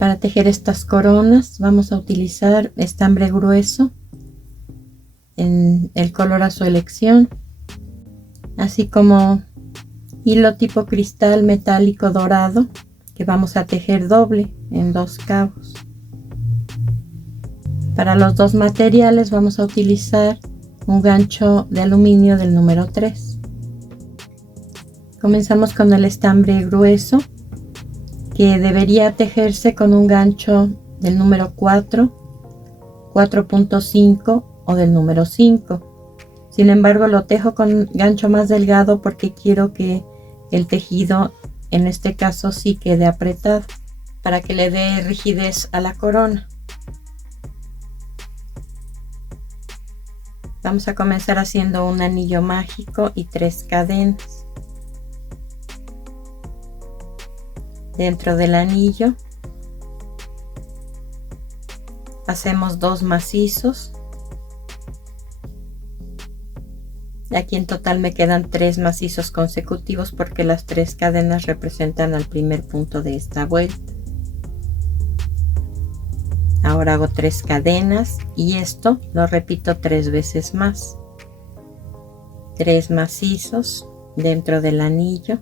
Para tejer estas coronas vamos a utilizar estambre grueso en el color a su elección, así como hilo tipo cristal metálico dorado que vamos a tejer doble en 2 cabos. Para los dos materiales vamos a utilizar un gancho de aluminio del número 3. Comenzamos con el estambre grueso, que debería tejerse con un gancho del número 4, 4.5 o del número 5. Sin embargo, lo tejo con gancho más delgado porque quiero que el tejido en este caso sí quede apretado para que le dé rigidez a la corona. Vamos a comenzar haciendo un anillo mágico y 3 cadenas. Dentro del anillo hacemos 2 macizos. Aquí en total me quedan 3 macizos consecutivos porque las 3 cadenas representan al primer punto de esta vuelta. Ahora hago 3 cadenas y esto lo repito 3 veces más. 3 macizos dentro del anillo.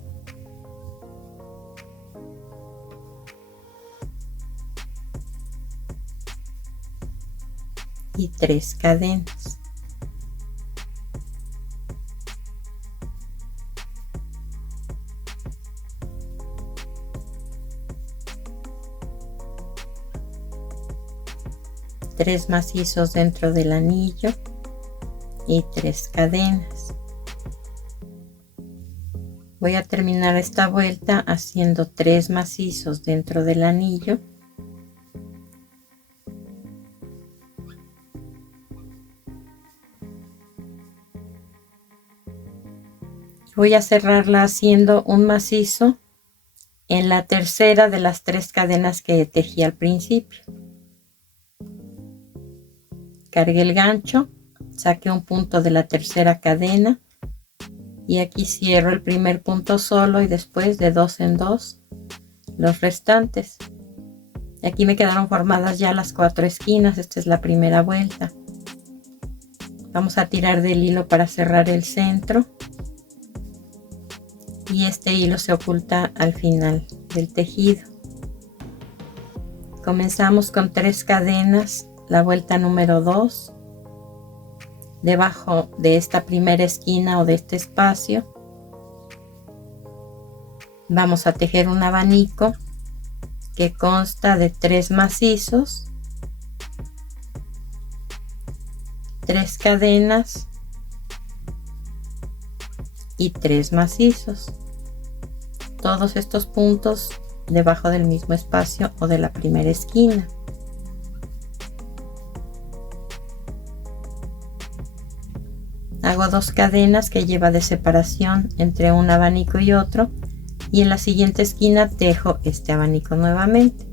Y 3 cadenas. Tres macizos dentro del anillo y 3 cadenas. Voy a terminar esta vuelta haciendo 3 macizos dentro del anillo. Voy a cerrarla haciendo un macizo en la tercera de las 3 cadenas que tejí al principio. Cargué el gancho, saqué un punto de la tercera cadena y aquí cierro el primer punto solo y después de 2 en 2 los restantes. Aquí me quedaron formadas ya las 4 esquinas. Esta es la primera vuelta. Vamos a tirar del hilo para cerrar el centro y este hilo se oculta al final del tejido. Comenzamos con 3 cadenas la vuelta número 2 debajo de esta primera esquina o de este espacio. Vamos a tejer un abanico que consta de 3 macizos, 3 cadenas y 3 macizos. Todos estos puntos debajo del mismo espacio o de la primera esquina. Hago 2 cadenas que lleva de separación entre un abanico y otro y en la siguiente esquina tejo este abanico nuevamente.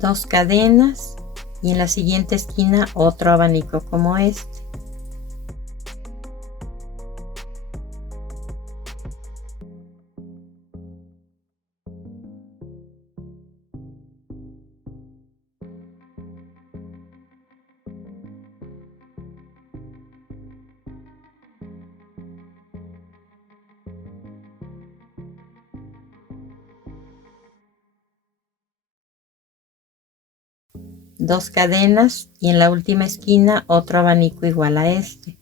Dos cadenas y en la siguiente esquina otro abanico como este. Dos cadenas y en la última esquina otro abanico igual a este.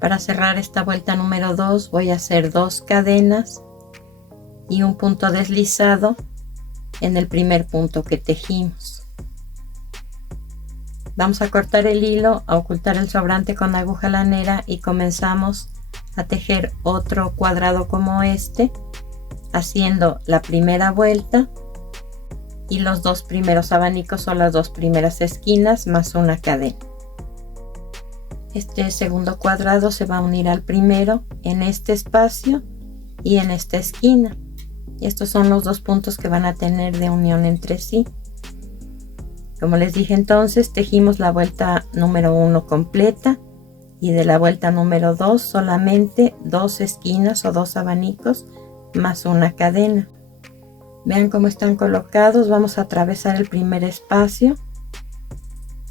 Para cerrar esta vuelta número 2 voy a hacer 2 cadenas y un punto deslizado en el primer punto que tejimos. Vamos a cortar el hilo, a ocultar el sobrante con aguja lanera y comenzamos a tejer otro cuadrado como este, haciendo la primera vuelta y los 2 primeros abanicos o las 2 primeras esquinas más una cadena. Este segundo cuadrado se va a unir al primero en este espacio y en esta esquina. Y estos son los 2 puntos que van a tener de unión entre sí. Como les dije entonces, tejimos la vuelta número 1 completa y de la vuelta número 2 solamente 2 esquinas o 2 abanicos más una cadena. Vean cómo están colocados. Vamos a atravesar el primer espacio,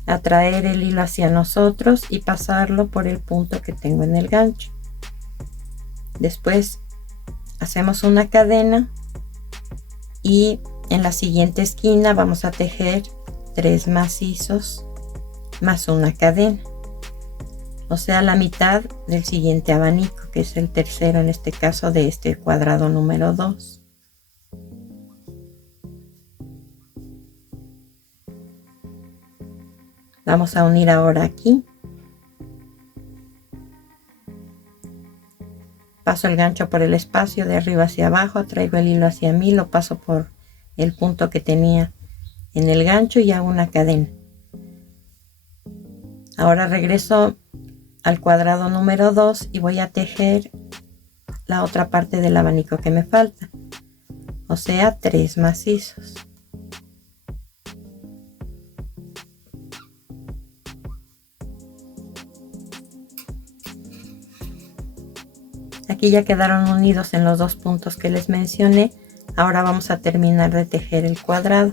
a traer el hilo hacia nosotros y pasarlo por el punto que tengo en el gancho. Después hacemos una cadena y en la siguiente esquina vamos a tejer 3 macizos más una cadena, o sea la mitad del siguiente abanico, que es el tercero en este caso de este cuadrado número 2. Vamos a unir ahora aquí. Paso el gancho por el espacio de arriba hacia abajo, traigo el hilo hacia mí, lo paso por el punto que tenía en el gancho y hago una cadena. Ahora regreso al cuadrado número 2 y voy a tejer la otra parte del abanico que me falta, o sea 3 macizos. Aquí ya quedaron unidos en los 2 puntos que les mencioné. Ahora vamos a terminar de tejer el cuadrado.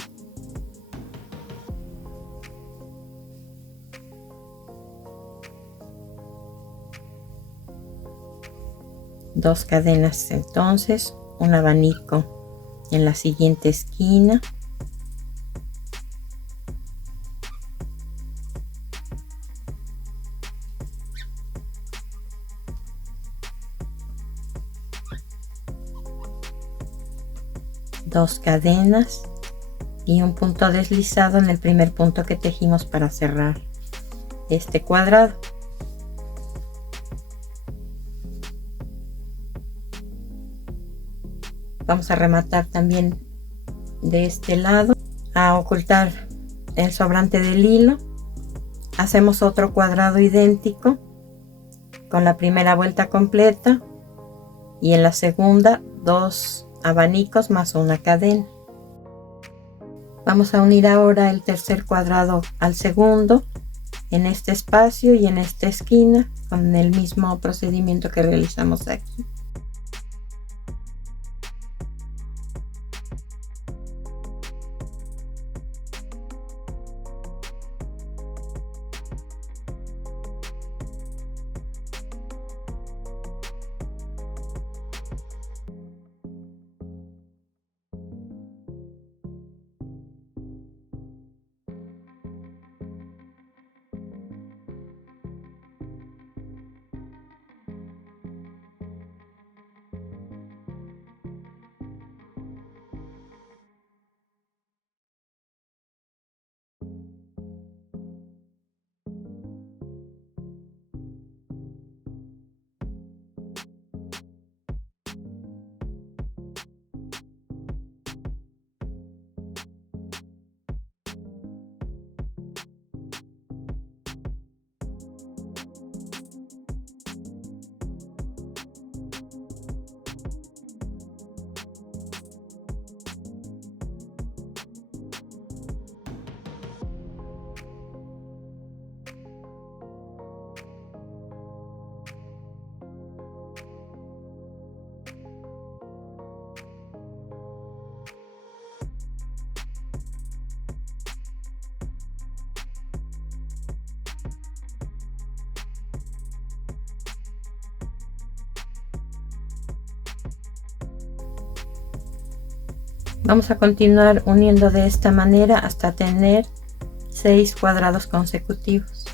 Dos cadenas entonces, un abanico en la siguiente esquina, dos cadenas y un punto deslizado en el primer punto que tejimos para cerrar este cuadrado. Vamos a rematar también de este lado, a ocultar el sobrante del hilo. Hacemos otro cuadrado idéntico con la primera vuelta completa y en la segunda 2 abanicos más una cadena. Vamos a unir ahora el tercer cuadrado al segundo en este espacio y en esta esquina con el mismo procedimiento que realizamos aquí. Vamos a continuar uniendo de esta manera hasta tener 6 cuadrados consecutivos.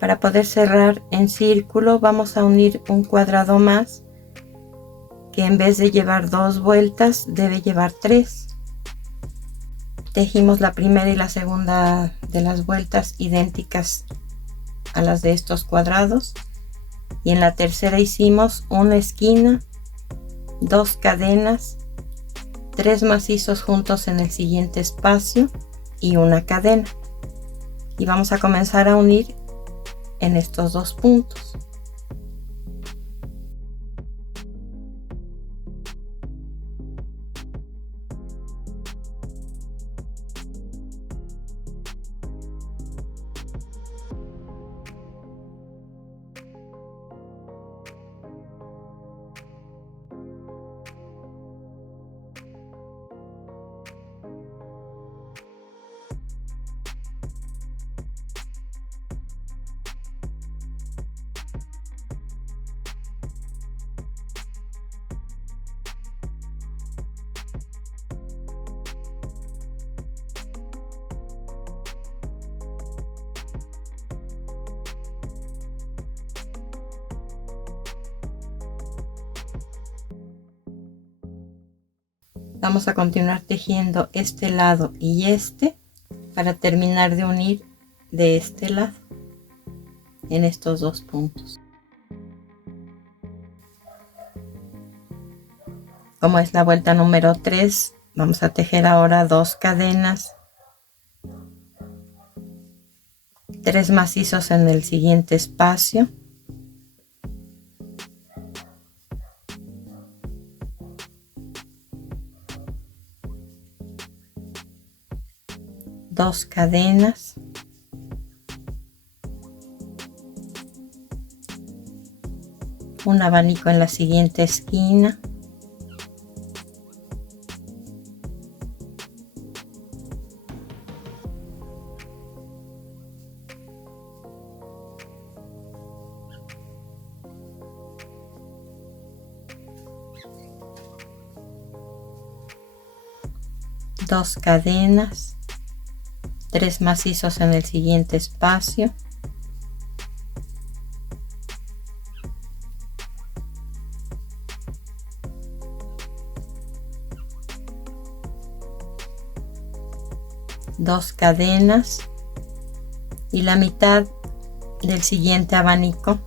Para poder cerrar en círculo vamos a unir un cuadrado más, que en vez de llevar 2 vueltas debe llevar 3. Tejimos la primera y la segunda de las vueltas idénticas a las de estos cuadrados, y en la tercera hicimos una esquina, 2 cadenas, 3 macizos juntos en el siguiente espacio y una cadena, y vamos a comenzar a unir en estos 2 puntos. Vamos a continuar tejiendo este lado y este para terminar de unir de este lado en estos 2 puntos. Como es la vuelta número 3, vamos a tejer ahora 2 cadenas, 3 macizos en el siguiente espacio, dos cadenas, un abanico en la siguiente esquina, dos cadenas, 3 macizos en el siguiente espacio, dos cadenas y la mitad del siguiente abanico.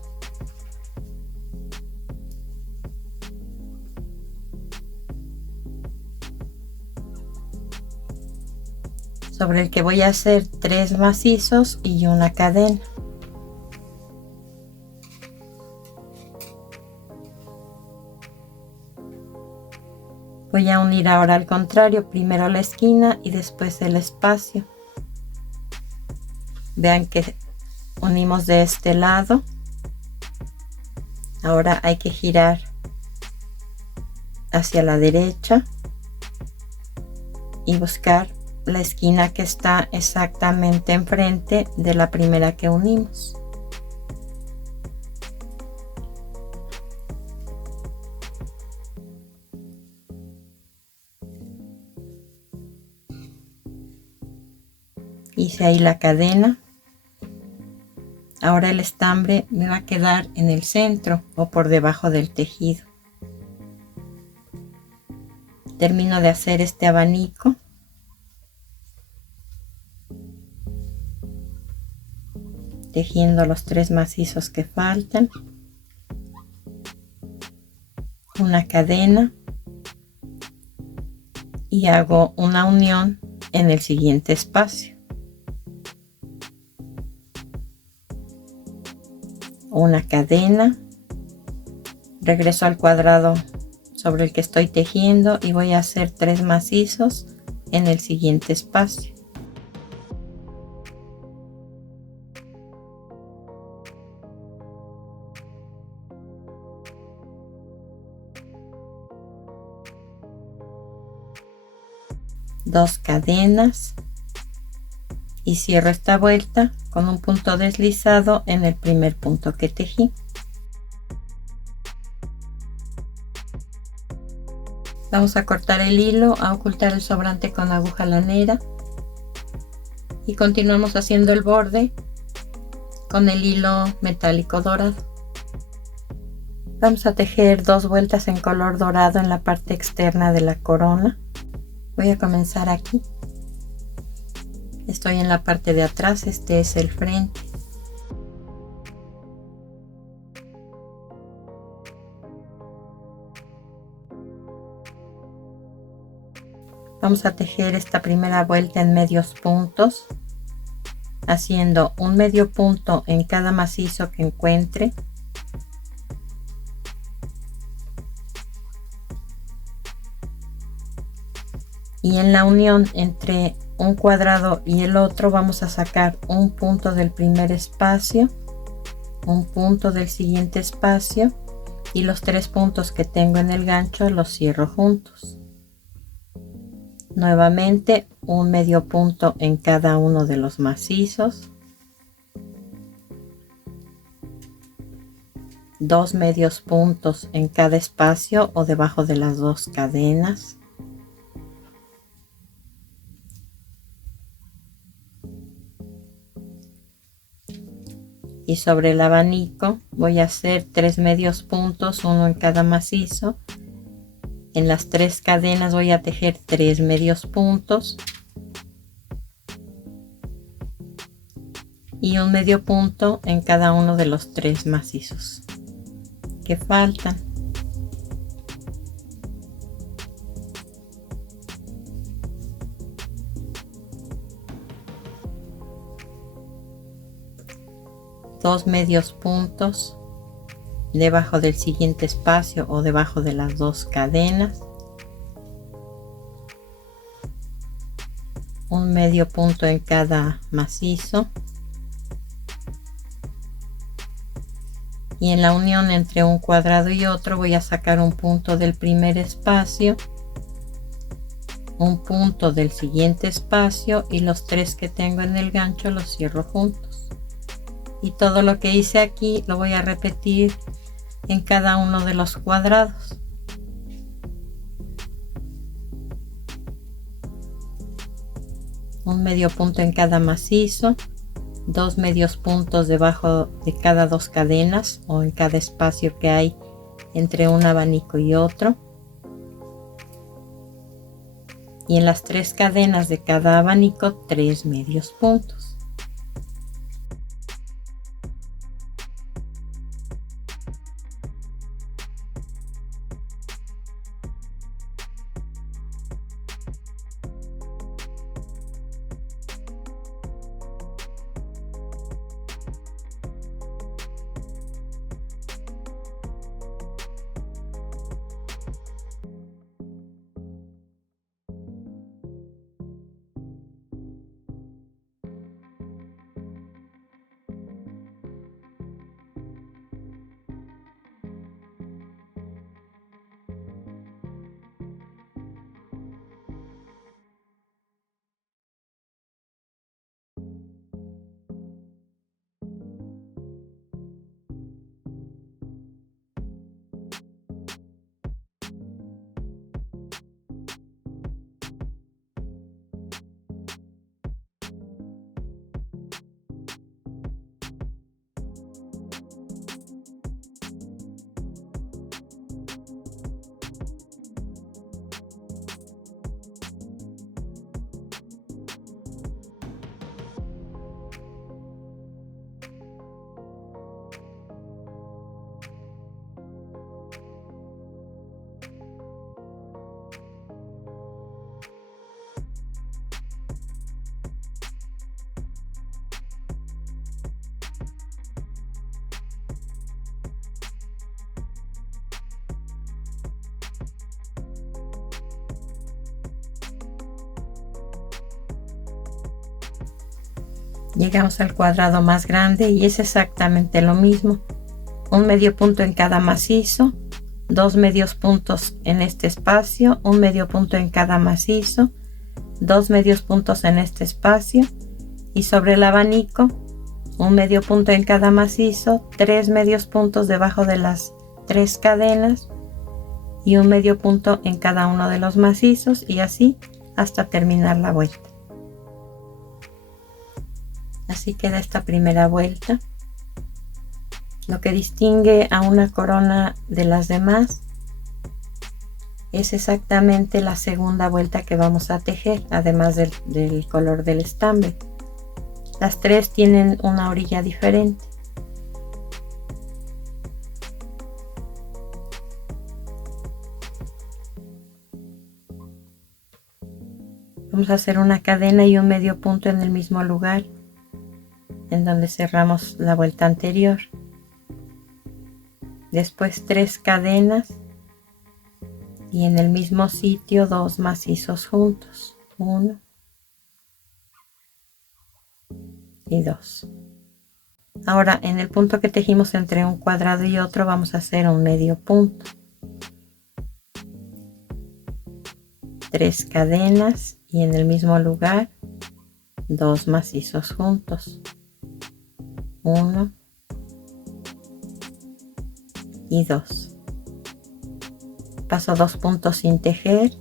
Sobre el que voy a hacer 3 macizos y una cadena. Voy a unir ahora al contrario, primero la esquina y después el espacio. Vean que unimos de este lado. Ahora hay que girar hacia la derecha y buscar la esquina que está exactamente enfrente de la primera que unimos. Hice ahí la cadena. Ahora el estambre me va a quedar en el centro o por debajo del tejido. Termino de hacer este abanico. Tejiendo los 3 macizos que faltan, una cadena y hago una unión en el siguiente espacio, una cadena, regreso al cuadrado sobre el que estoy tejiendo y voy a hacer 3 macizos en el siguiente espacio. Dos cadenas y cierro esta vuelta con un punto deslizado en el primer punto que tejí. Vamos a cortar el hilo, a ocultar el sobrante con aguja lanera y continuamos haciendo el borde con el hilo metálico dorado. Vamos a tejer 2 vueltas en color dorado en la parte externa de la corona. Voy a comenzar aquí. Estoy en la parte de atrás, este es el frente. Vamos a tejer esta primera vuelta en medios puntos, haciendo un medio punto en cada macizo que encuentre. Y en la unión entre un cuadrado y el otro vamos a sacar un punto del primer espacio, un punto del siguiente espacio y los 3 puntos que tengo en el gancho los cierro juntos. Nuevamente un medio punto en cada uno de los macizos, 2 medios puntos en cada espacio o debajo de las 2 cadenas, y sobre el abanico voy a hacer 3 medios puntos, uno en cada macizo. En las 3 cadenas voy a tejer 3 medios puntos y un medio punto en cada uno de los 3 macizos que faltan. Dos medios puntos debajo del siguiente espacio o debajo de las 2 cadenas, un medio punto en cada macizo y en la unión entre un cuadrado y otro voy a sacar un punto del primer espacio, un punto del siguiente espacio y los 3 que tengo en el gancho los cierro juntos. Y todo lo que hice aquí lo voy a repetir en cada uno de los cuadrados. Un medio punto en cada macizo, 2 medios puntos debajo de cada 2 cadenas o en cada espacio que hay entre un abanico y otro. Y en las 3 cadenas de cada abanico 3 medios puntos. Llegamos al cuadrado más grande y es exactamente lo mismo. Un medio punto en cada macizo, 2 medios puntos en este espacio, un medio punto en cada macizo, 2 medios puntos en este espacio y sobre el abanico un medio punto en cada macizo, 3 medios puntos debajo de las 3 cadenas y un medio punto en cada uno de los macizos y así hasta terminar la vuelta. Así queda esta primera vuelta. Lo que distingue a una corona de las demás es exactamente la segunda vuelta que vamos a tejer, además del color del estambre. Las tres tienen una orilla diferente. Vamos a hacer una cadena y un medio punto en el mismo lugar en donde cerramos la vuelta anterior. Después 3 cadenas y en el mismo sitio 2 macizos juntos, 1 y 2. Ahora en el punto que tejimos entre un cuadrado y otro vamos a hacer un medio punto, 3 cadenas y en el mismo lugar 2 macizos juntos, 1 y 2. Paso 2 puntos sin tejer,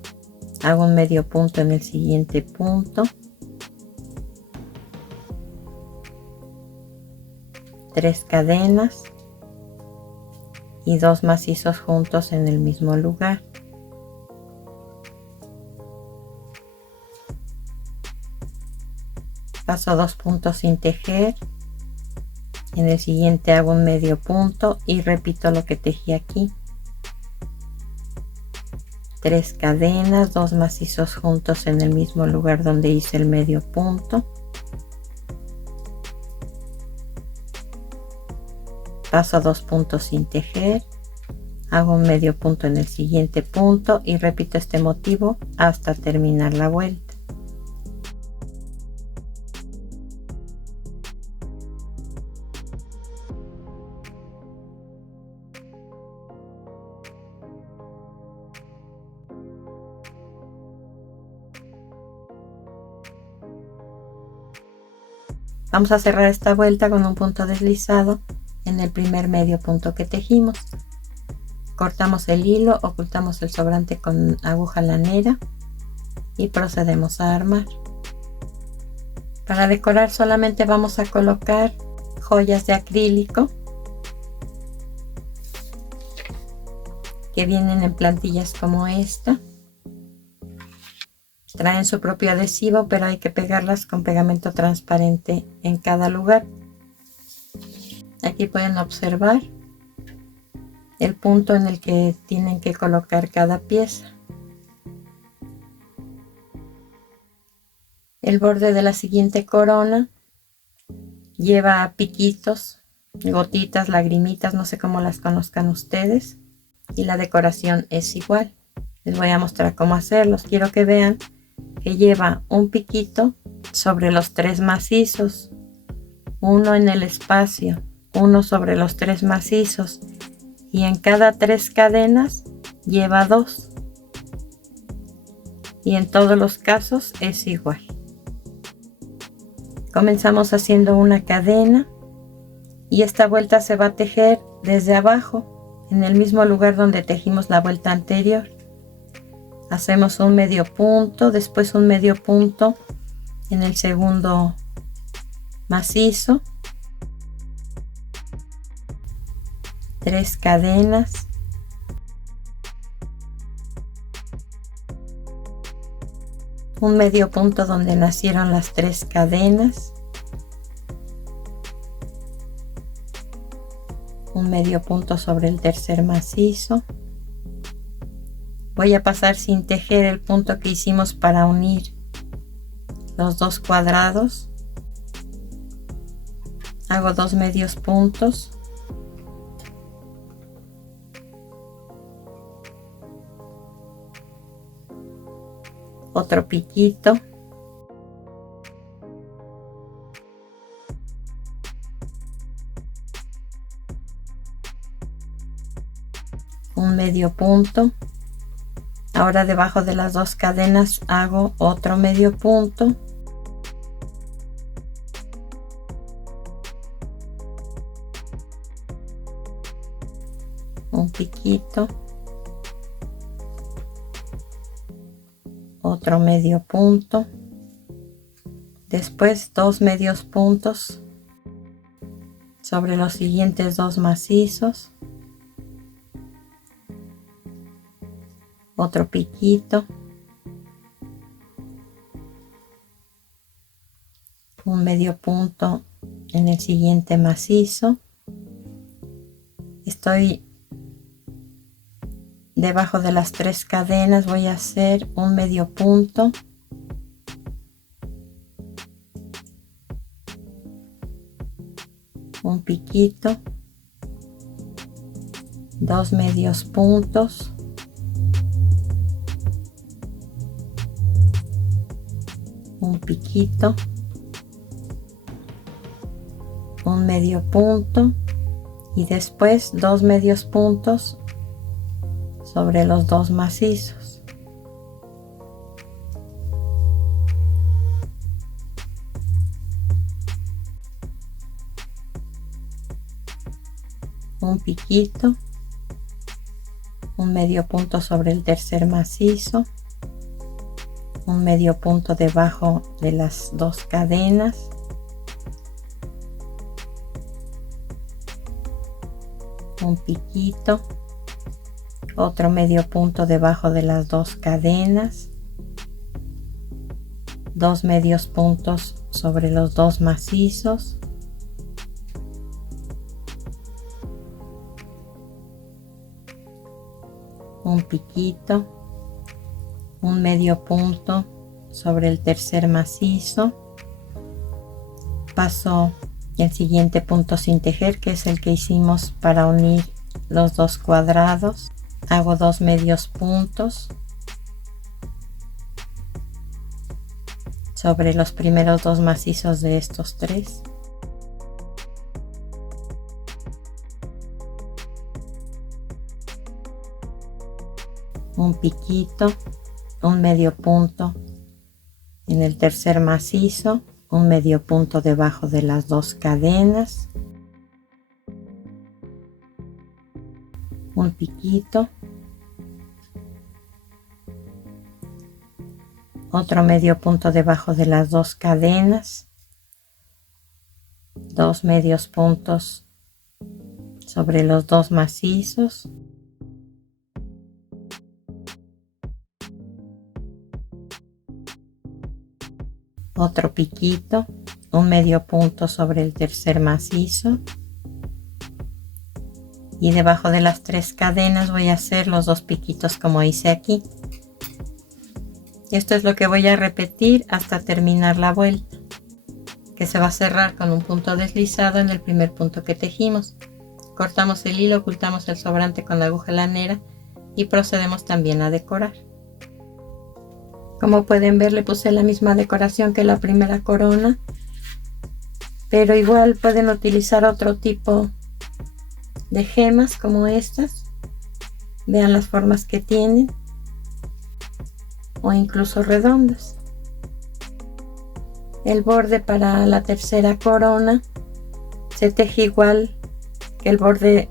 hago un medio punto en el siguiente punto, 3 cadenas y 2 macizos juntos en el mismo lugar. Paso 2 puntos sin tejer, en el siguiente hago un medio punto y repito lo que tejí aquí. 3 cadenas, 2 macizos juntos en el mismo lugar donde hice el medio punto. Paso 2 puntos sin tejer, hago un medio punto en el siguiente punto y repito este motivo hasta terminar la vuelta. Vamos a cerrar esta vuelta con un punto deslizado en el primer medio punto que tejimos. Cortamos el hilo, ocultamos el sobrante con aguja lanera y procedemos a armar. Para decorar solamente vamos a colocar joyas de acrílico que vienen en plantillas como esta. Traen su propio adhesivo, pero hay que pegarlas con pegamento transparente en cada lugar. Aquí pueden observar el punto en el que tienen que colocar cada pieza. El borde de la siguiente corona lleva piquitos, gotitas, lagrimitas, no sé cómo las conozcan ustedes, y la decoración es igual. Les voy a mostrar cómo hacerlos. Quiero que vean que lleva un piquito sobre los 3 macizos, uno en el espacio, uno sobre los 3 macizos, y en cada 3 cadenas lleva 2, y en todos los casos es igual. Comenzamos haciendo una cadena y esta vuelta se va a tejer desde abajo en el mismo lugar donde tejimos la vuelta anterior. Hacemos un medio punto, después un medio punto en el segundo macizo, 3 cadenas, un medio punto donde nacieron las 3 cadenas, un medio punto sobre el tercer macizo. Voy a pasar sin tejer el punto que hicimos para unir los 2 cuadrados. Hago 2 medios puntos. Otro piquito. Un medio punto. Ahora debajo de las 2 cadenas hago otro medio punto, un piquito, otro medio punto, después 2 medios puntos sobre los siguientes dos macizos, otro piquito, un medio punto en el siguiente macizo. Estoy debajo de las 3 cadenas, voy a hacer un medio punto, un piquito, 2 medios puntos, un piquito, un medio punto y después 2 medios puntos sobre los dos macizos. Un piquito, un medio punto sobre el tercer macizo, un medio punto debajo de las 2 cadenas, un piquito, otro medio punto debajo de las 2 cadenas, 2 medios puntos sobre los 2 macizos, un piquito, un medio punto sobre el tercer macizo, paso el siguiente punto sin tejer, que es el que hicimos para unir los dos cuadrados, hago 2 medios puntos sobre los primeros 2 macizos de estos 3, un piquito, un medio punto en el tercer macizo, un medio punto debajo de las 2 cadenas, un piquito, otro medio punto debajo de las 2 cadenas, 2 medios puntos sobre los 2 macizos, otro piquito, un medio punto sobre el tercer macizo y debajo de las 3 cadenas voy a hacer los 2 piquitos como hice aquí. Esto es lo que voy a repetir hasta terminar la vuelta, que se va a cerrar con un punto deslizado en el primer punto que tejimos. Cortamos el hilo, ocultamos el sobrante con la aguja lanera y procedemos también a decorar. Como pueden ver, le puse la misma decoración que la primera corona, pero igual pueden utilizar otro tipo de gemas como estas. Vean las formas que tienen, o incluso redondas. El borde para la tercera corona se teje igual que el borde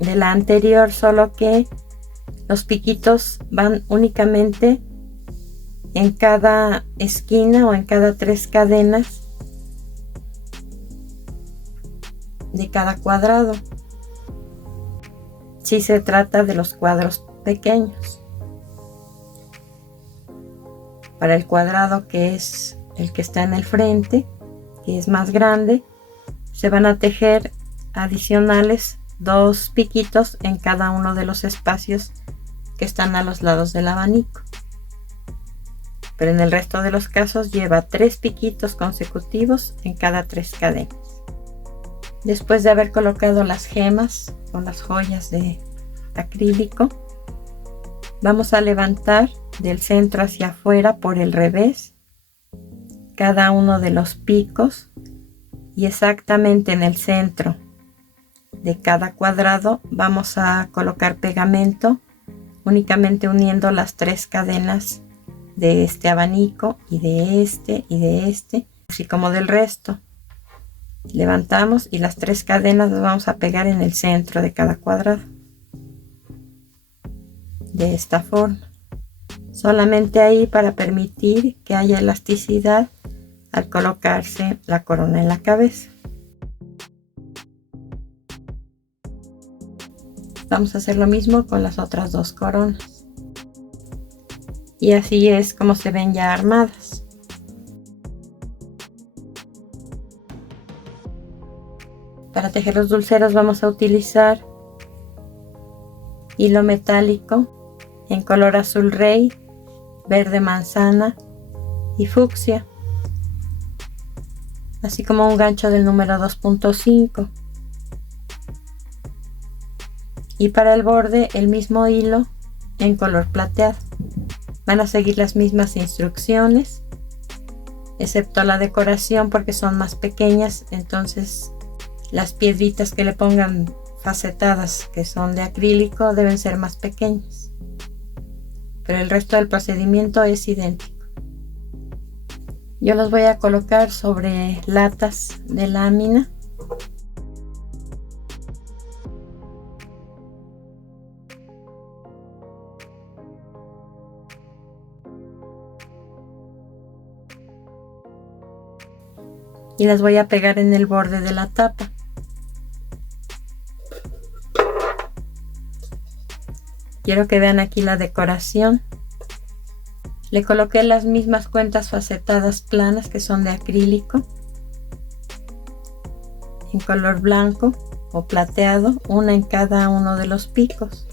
de la anterior, solo que los piquitos van únicamente en cada esquina o en cada 3 cadenas de cada cuadrado, si se trata de los cuadros pequeños. Para el cuadrado que es el que está en el frente, que es más grande, se van a tejer adicionales 2 piquitos en cada uno de los espacios que están a los lados del abanico. Pero en el resto de los casos lleva 3 piquitos consecutivos en cada 3 cadenas. Después de haber colocado las gemas o las joyas de acrílico, vamos a levantar del centro hacia afuera por el revés cada uno de los picos y exactamente en el centro de cada cuadrado vamos a colocar pegamento, únicamente uniendo las 3 cadenas de este abanico y de este, así como del resto. Levantamos y las 3 cadenas las vamos a pegar en el centro de cada cuadrado, de esta forma, solamente ahí para permitir que haya elasticidad al colocarse la corona en la cabeza. vamos a hacer lo mismo con las otras dos coronas. Y así es como se ven ya armadas. Para tejer los dulceros vamos a utilizar hilo metálico en color azul rey, verde manzana y fucsia, así como un gancho del número 2.5. Y para el borde el mismo hilo en color plateado. Van a seguir las mismas instrucciones, excepto la decoración porque son más pequeñas, entonces las piedritas que le pongan facetadas que son de acrílico deben ser más pequeñas, pero el resto del procedimiento es idéntico. Yo los voy a colocar sobre latas de lámina. Y las voy a pegar en el borde de la tapa. Quiero que vean aquí la decoración. Le coloqué las mismas cuentas facetadas planas que son de acrílico en color blanco o plateado, una en cada uno de los picos.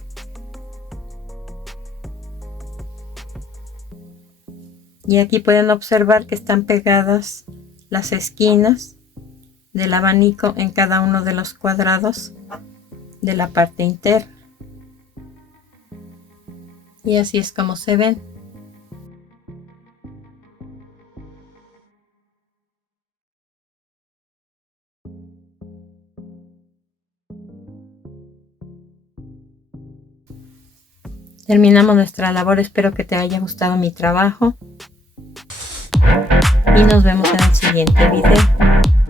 Y aquí pueden observar que están pegadas las esquinas del abanico en cada uno de los cuadrados de la parte interna. Y así es como se ven. Terminamos nuestra labor, espero que te haya gustado mi trabajo y nos vemos en el siguiente video.